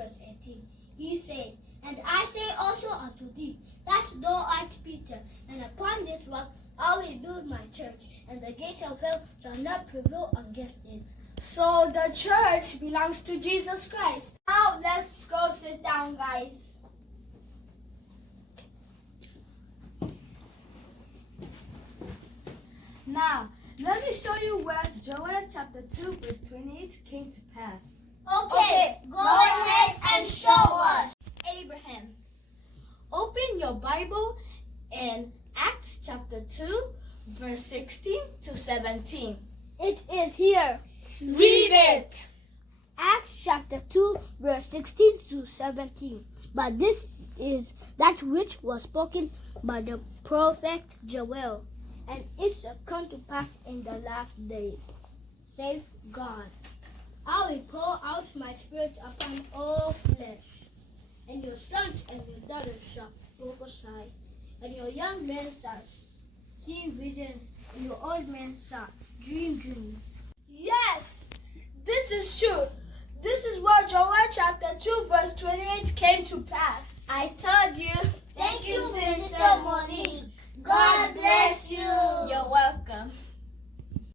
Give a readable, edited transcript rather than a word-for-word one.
verse 18. He said, And I say also unto thee, that thou art Peter, and upon this rock I will build my church, and the gates of hell shall not prevail against it. So the church belongs to Jesus Christ. Now let's go sit down, guys. Now, let me show you where Joel chapter 2 verse 28 came to pass. Okay, go ahead and show us. Abraham. Open your Bible in Acts chapter 2 verse 16 to 17. It is here. Read it. Acts chapter 2 verse 16 to 17. But this is that which was spoken by the prophet Joel. And it shall come to pass in the last days, saith God, I will pour out my spirit upon all flesh, and your sons and your daughters shall prophesy, and your young men shall see visions, and your old men shall dream dreams. Yes, this is true. This is where Joel chapter 2 verse 28 came to pass. I told you. Thank you, Sister Monique. God